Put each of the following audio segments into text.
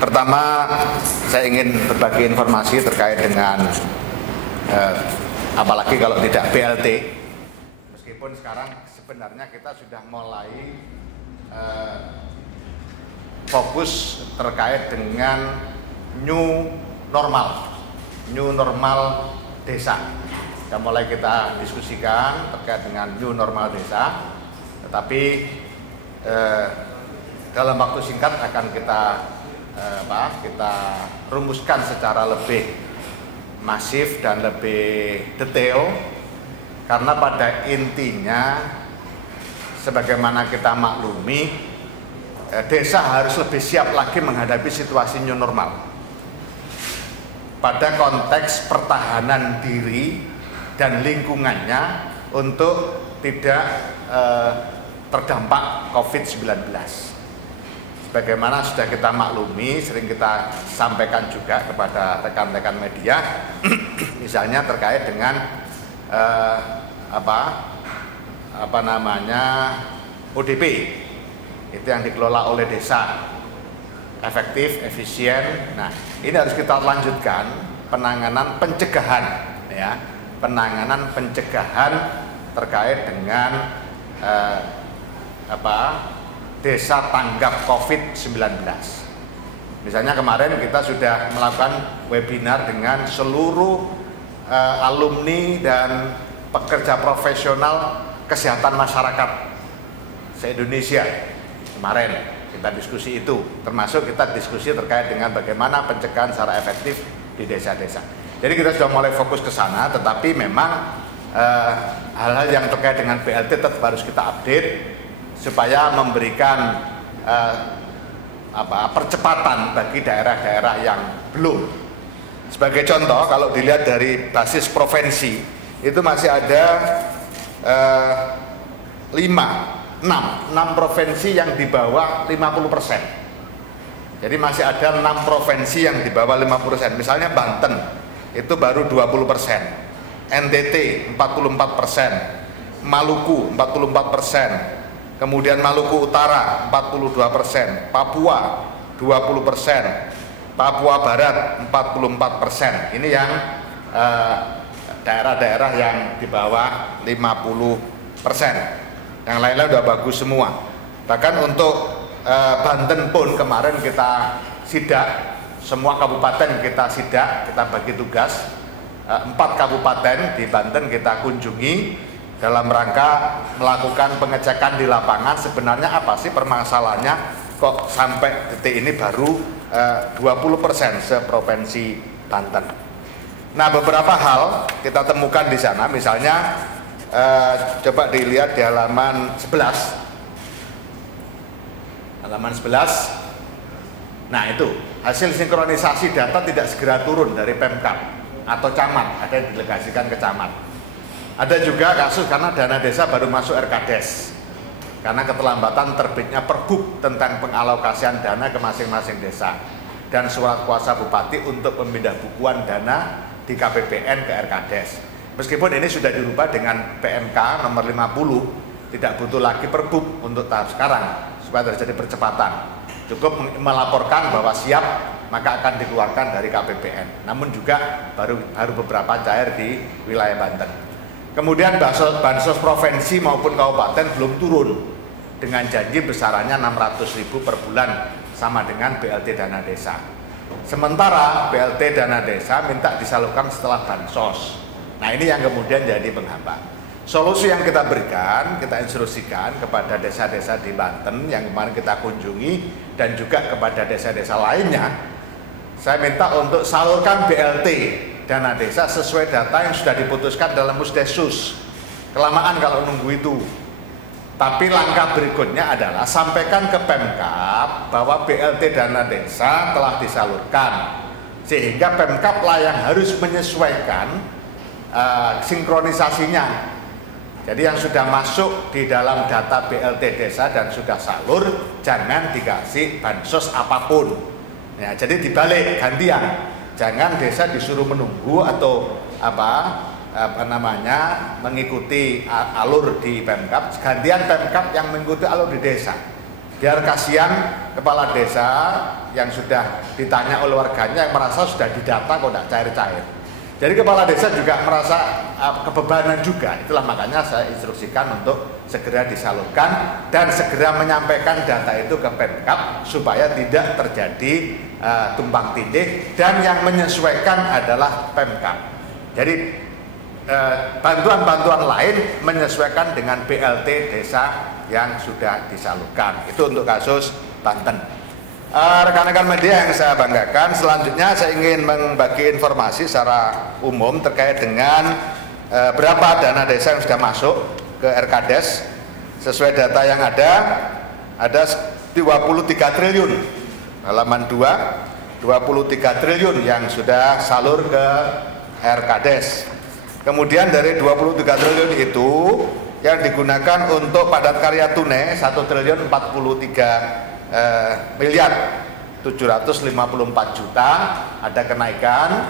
Pertama, saya ingin berbagi informasi terkait dengan apalagi kalau tidak BLT. Meskipun sekarang sebenarnya kita sudah mulai fokus terkait dengan new normal desa. Sudah mulai kita diskusikan terkait dengan new normal desa, tetapi dalam waktu singkat akan kita rumuskan secara lebih masif dan lebih detail, karena pada intinya sebagaimana kita maklumi, desa harus lebih siap lagi menghadapi situasi new normal pada konteks pertahanan diri dan lingkungannya untuk tidak terdampak COVID-19. Sebagaimana sudah kita maklumi, sering kita sampaikan juga kepada rekan-rekan media, misalnya terkait dengan ODP, itu yang dikelola oleh desa, efektif, efisien. Nah, ini harus kita lanjutkan penanganan pencegahan, ya, penanganan pencegahan terkait dengan desa tanggap COVID-19. Misalnya kemarin kita sudah melakukan webinar dengan seluruh alumni dan pekerja profesional kesehatan masyarakat se-Indonesia. Kemarin kita diskusi itu, termasuk kita diskusi terkait dengan bagaimana pencegahan secara efektif di desa-desa. Jadi kita sudah mulai fokus ke sana, tetapi memang hal-hal yang terkait dengan BLT tetap harus kita update supaya memberikan percepatan bagi daerah-daerah yang belum. Sebagai contoh, kalau dilihat dari basis provinsi, itu masih ada 6 provinsi yang di bawah 50%. Jadi masih ada 6 provinsi yang di bawah 50%. Misalnya Banten itu baru 20%, NTT 44%, Maluku 44%, kemudian Maluku Utara 42%, Papua 20%, Papua Barat 44%. Ini yang daerah-daerah yang di bawah 50%. Yang lainnya udah bagus semua. Bahkan untuk Banten pun kemarin kita sidak, semua kabupaten kita sidak, kita bagi tugas. 4 kabupaten di Banten kita kunjungi dalam rangka melakukan pengecekan di lapangan, sebenarnya apa sih permasalahannya kok sampai detik ini baru 20% seprovinsi Banten. Nah, beberapa hal kita temukan di sana, misalnya coba dilihat di halaman 11. Halaman 11. Nah, itu hasil sinkronisasi data tidak segera turun dari Pemkab atau camat, ada yang didelegasikan ke camat. Ada juga kasus karena dana desa baru masuk RKDes, karena keterlambatan terbitnya Pergub tentang pengalokasian dana ke masing-masing desa dan surat kuasa bupati untuk pemindah bukuan dana di KPPN ke RKDes. Meskipun ini sudah dirubah dengan PMK nomor 50, tidak butuh lagi Pergub untuk tahap sekarang supaya terjadi percepatan. Cukup melaporkan bahwa siap, maka akan dikeluarkan dari KPPN. Namun juga baru beberapa cair di wilayah Banten. Kemudian bansos provinsi maupun kabupaten belum turun dengan janji besarannya 600.000 per bulan sama dengan BLT dana desa. Sementara BLT dana desa minta disalurkan setelah bansos. Nah, ini yang kemudian jadi penghambat. Solusi yang kita berikan, kita instruksikan kepada desa-desa di Banten yang kemarin kita kunjungi dan juga kepada desa-desa lainnya, saya minta untuk salurkan BLT dana desa sesuai data yang sudah diputuskan dalam Musdesus. Kelamaan kalau nunggu itu. Tapi langkah berikutnya adalah sampaikan ke Pemkab bahwa BLT dana desa telah disalurkan, sehingga Pemkab lah yang harus menyesuaikan sinkronisasinya. Jadi yang sudah masuk di dalam data BLT desa dan sudah salur, jangan dikasih bansos apapun. Ya, jadi dibalik, gantian. Jangan desa disuruh menunggu atau mengikuti alur di Pemkab, gantian Pemkab yang mengikuti alur di desa. Biar kasihan kepala desa yang sudah ditanya oleh warganya yang merasa sudah didata kok tidak cair-cair. Jadi kepala desa juga merasa kebebanan juga. Itulah makanya saya instruksikan untuk segera disalurkan dan segera menyampaikan data itu ke Pemkab supaya tidak terjadi tumpang tindih, dan yang menyesuaikan adalah Pemkab. Jadi bantuan-bantuan lain menyesuaikan dengan BLT desa yang sudah disalurkan. Itu untuk kasus Banten. Rekan-rekan media yang saya banggakan, selanjutnya saya ingin membagi informasi secara umum terkait dengan berapa dana desa yang sudah masuk ke RKDes. Sesuai data yang ada 23 triliun, halaman 2, 23 triliun yang sudah salur ke RKDes. Kemudian dari 23 triliun itu yang digunakan untuk padat karya tunai 1 triliun 43 miliar 754 juta, ada kenaikan,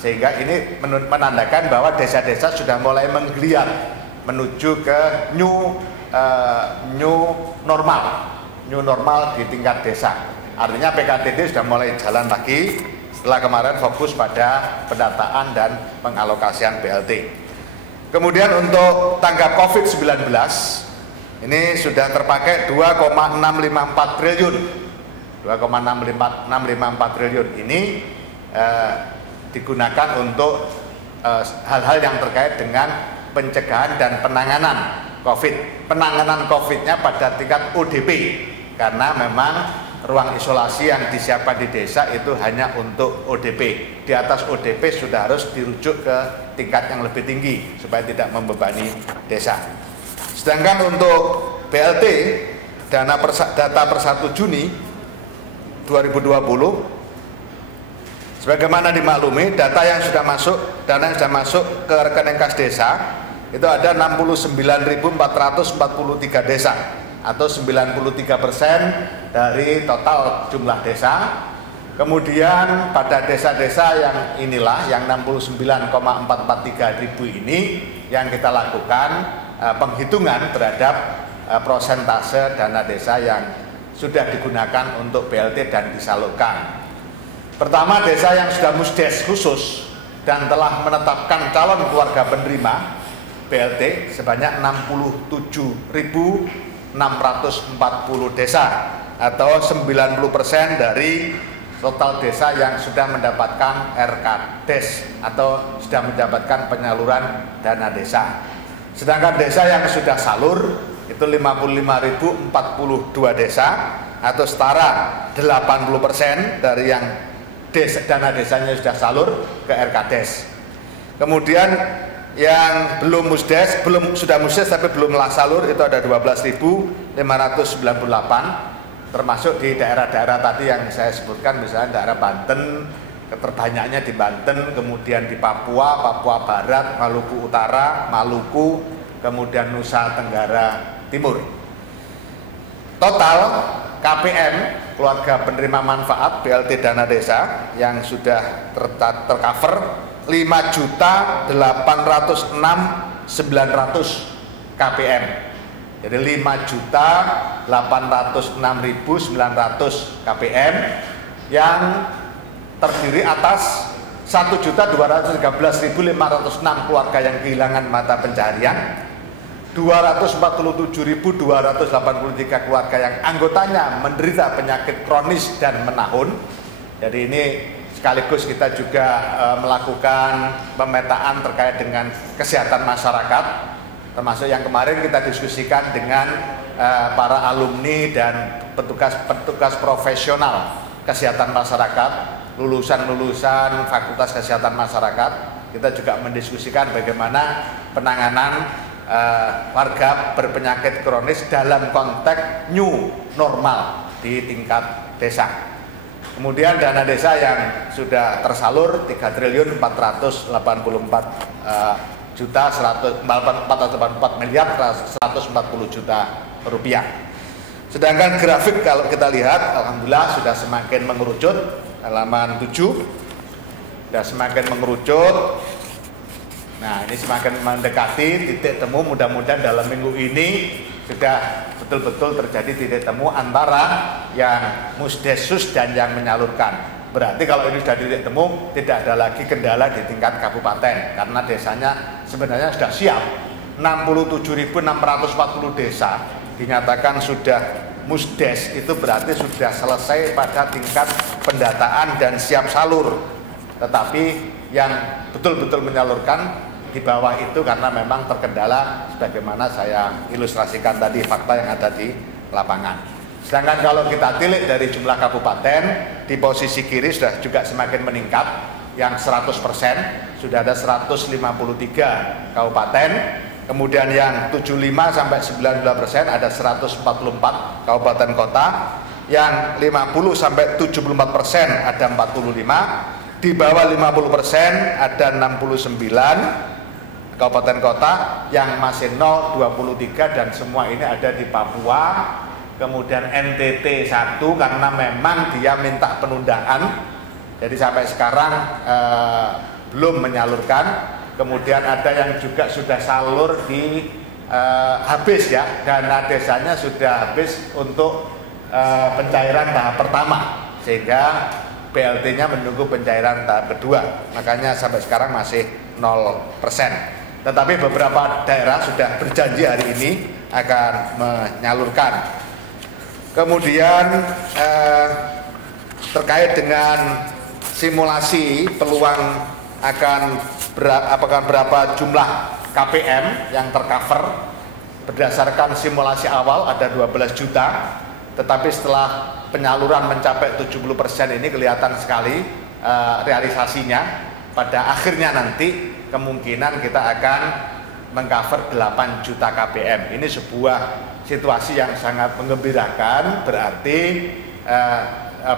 sehingga ini menandakan bahwa desa-desa sudah mulai menggeliat menuju ke new normal di tingkat desa. Artinya PKTD sudah mulai jalan lagi setelah kemarin fokus pada pendataan dan pengalokasian BLT. Kemudian untuk tanggap COVID-19 ini sudah terpakai 2,654 triliun. 2,654 triliun ini digunakan untuk hal-hal yang terkait dengan pencegahan dan penanganan COVID. Penanganan COVID-nya pada tingkat ODP, karena memang ruang isolasi yang disiapkan di desa itu hanya untuk ODP. Di atas ODP sudah harus dirujuk ke tingkat yang lebih tinggi supaya tidak membebani desa. Sedangkan untuk BLT, data per 1 Juni 2020, sebagaimana dimaklumi, dana yang sudah masuk ke rekening kas desa itu ada 69.443 desa atau 93% dari total jumlah desa. Kemudian pada desa-desa yang inilah, yang 69,443 ribu ini yang kita lakukan penghitungan terhadap prosentase dana desa yang sudah digunakan untuk BLT dan disalurkan. Pertama, desa yang sudah musdes khusus dan telah menetapkan calon keluarga penerima BLT sebanyak 67.640 desa atau 90% dari total desa yang sudah mendapatkan RKDes atau sudah mendapatkan penyaluran dana desa. Sedangkan desa yang sudah salur itu 55.042 desa atau setara 80% dari yang dana desanya sudah salur ke RKDes. Kemudian yang sudah musdes tapi belum salur itu ada 12.598, termasuk di daerah-daerah tadi yang saya sebutkan, misalnya daerah Banten, terbanyaknya di Banten, kemudian di Papua, Papua Barat, Maluku Utara, Maluku, kemudian Nusa Tenggara Timur. Total KPM, keluarga penerima manfaat BLT dana desa yang sudah tercover 5.806.900 KPM. Jadi 5.806.900 KPM yang terdiri atas 1.213.506 keluarga yang kehilangan mata pencaharian, 247.283 keluarga yang anggotanya menderita penyakit kronis dan menahun. Jadi ini sekaligus kita juga melakukan pemetaan terkait dengan kesehatan masyarakat, termasuk yang kemarin kita diskusikan dengan para alumni dan petugas profesional kesehatan masyarakat, lulusan Fakultas Kesehatan Masyarakat. Kita juga mendiskusikan bagaimana penanganan warga berpenyakit kronis dalam konteks new normal di tingkat desa. Kemudian dana desa yang sudah tersalur 3.484 juta 484 miliar 140 juta rupiah. Sedangkan grafik kalau kita lihat, alhamdulillah sudah semakin mengerucut, halaman 7 sudah semakin mengerucut. Nah, ini semakin mendekati titik temu, mudah-mudahan dalam minggu ini sudah betul-betul terjadi titik temu antara yang Musdesus dan yang menyalurkan. Berarti kalau ini sudah titik temu, tidak ada lagi kendala di tingkat kabupaten karena desanya sebenarnya sudah siap. 67.640 desa dinyatakan sudah Musdes, itu berarti sudah selesai pada tingkat pendataan dan siap salur. Tetapi yang betul-betul menyalurkan di bawah itu karena memang terkendala sebagaimana saya ilustrasikan tadi fakta yang ada di lapangan. Sedangkan kalau kita tilik dari jumlah kabupaten, di posisi kiri sudah juga semakin meningkat, yang 100% sudah ada 153 kabupaten, kemudian yang 75 sampai 99% ada 144 kabupaten kota, yang 50 sampai 74% ada 45, di bawah 50% ada 69 kabupaten kota, yang masih 0 23, dan semua ini ada di Papua. Kemudian NTT 1 karena memang dia minta penundaan, jadi sampai sekarang belum menyalurkan. Kemudian ada yang juga sudah salur di habis ya, dana desanya sudah habis untuk pencairan tahap pertama, sehingga BLT-nya menunggu pencairan tahap kedua, makanya sampai sekarang masih 0%. Tetapi beberapa daerah sudah berjanji hari ini akan menyalurkan. Kemudian terkait dengan simulasi peluang apakah berapa jumlah KPM yang tercover, berdasarkan simulasi awal ada 12 juta, tetapi setelah penyaluran mencapai 70% ini kelihatan sekali realisasinya. Pada akhirnya nanti kemungkinan kita akan mengcover 8 juta KPM. Ini sebuah situasi yang sangat menggembirakan, berarti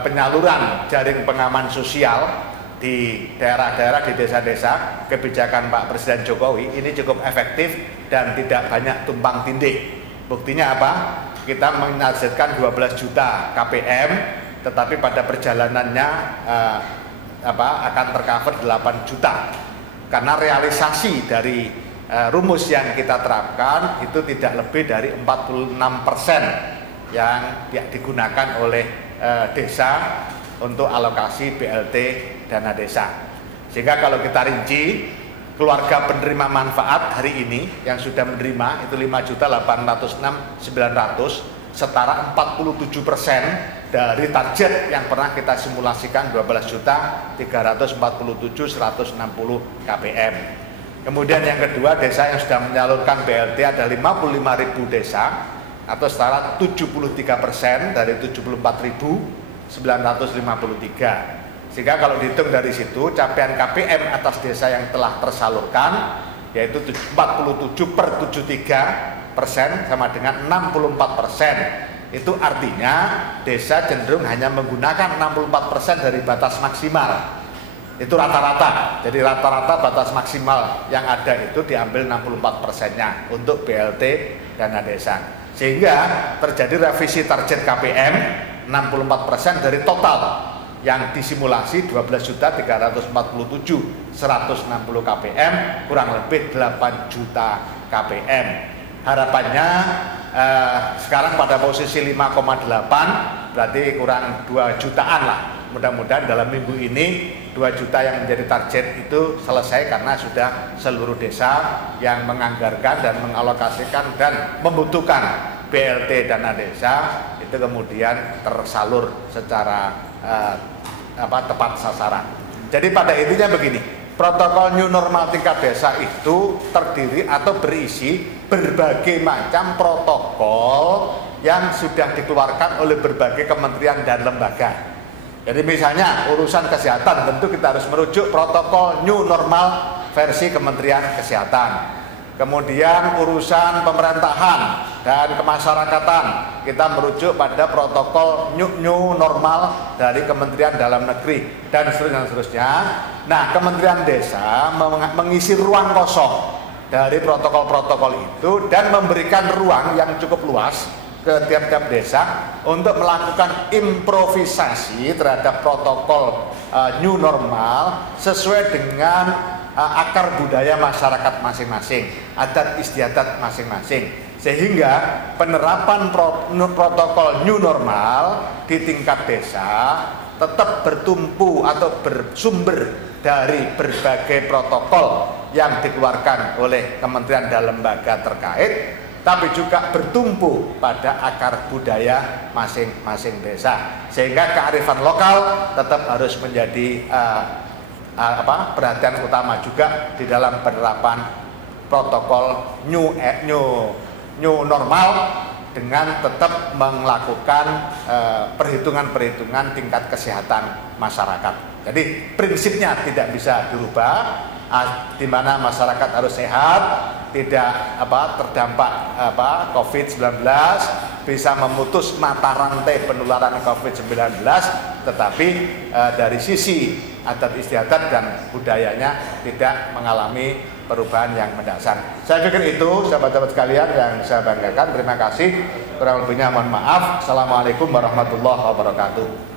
penyaluran jaring pengaman sosial di daerah-daerah, di desa-desa, kebijakan Pak Presiden Jokowi ini cukup efektif dan tidak banyak tumpang tindih. Buktinya apa? Kita menargetkan 12 juta KPM, tetapi pada perjalanannya akan tercover 8 juta. Karena realisasi dari rumus yang kita terapkan itu tidak lebih dari 46% yang digunakan oleh desa untuk alokasi BLT dana desa. Sehingga kalau kita rinci, keluarga penerima manfaat hari ini yang sudah menerima itu 5.806.900, setara 47% dari target yang pernah kita simulasikan 12.347.160 KPM. Kemudian yang kedua, desa yang sudah menyalurkan BLT ada 55.000 desa atau setara 73% dari 74.953. Sehingga kalau dihitung dari situ, capaian KPM atas desa yang telah tersalurkan yaitu 47/73% sama dengan 64%. Itu artinya desa cenderung hanya menggunakan 64% dari batas maksimal. Itu rata-rata. Jadi rata-rata batas maksimal yang ada itu diambil 64%-nya untuk BLT dana desa. Sehingga terjadi revisi target KPM 64% dari total yang disimulasi 12.347.160 KPM, kurang lebih 8 juta KPM. Harapannya sekarang pada posisi 5,8, berarti kurang 2 jutaan lah. Mudah-mudahan dalam minggu ini 2 juta yang menjadi target itu selesai, karena sudah seluruh desa yang menganggarkan dan mengalokasikan dan membutuhkan BLT dana desa itu kemudian tersalur secara tepat sasaran. Jadi pada intinya begini, protokol new normal tingkat desa itu terdiri atau berisi berbagai macam protokol yang sudah dikeluarkan oleh berbagai kementerian dan lembaga. Jadi misalnya urusan kesehatan, tentu kita harus merujuk protokol new normal versi Kementerian Kesehatan. Kemudian urusan pemerintahan dan kemasyarakatan, kita merujuk pada protokol new normal dari Kementerian Dalam Negeri dan seterusnya. Nah, Kementerian Desa mengisi ruang kosong dari protokol-protokol itu dan memberikan ruang yang cukup luas ke tiap-tiap desa untuk melakukan improvisasi terhadap protokol new normal sesuai dengan akar budaya masyarakat masing-masing, adat istiadat masing-masing. Sehingga penerapan protokol new normal di tingkat desa tetap bertumpu atau bersumber dari berbagai protokol yang dikeluarkan oleh kementerian dan lembaga terkait, tapi juga bertumpu pada akar budaya masing-masing desa, sehingga kearifan lokal tetap harus menjadi perhatian utama juga di dalam penerapan protokol new normal, dengan tetap melakukan perhitungan tingkat kesehatan masyarakat. Jadi prinsipnya tidak bisa dirubah, di mana masyarakat harus sehat, tidak terdampak COVID-19, bisa memutus mata rantai penularan COVID-19, tetapi dari sisi adat istiadat dan budayanya tidak mengalami perubahan yang mendasar. Saya pikir itu sahabat-sahabat sekalian yang saya banggakan. Terima kasih. Kurang lebihnya mohon maaf. Assalamualaikum warahmatullahi wabarakatuh.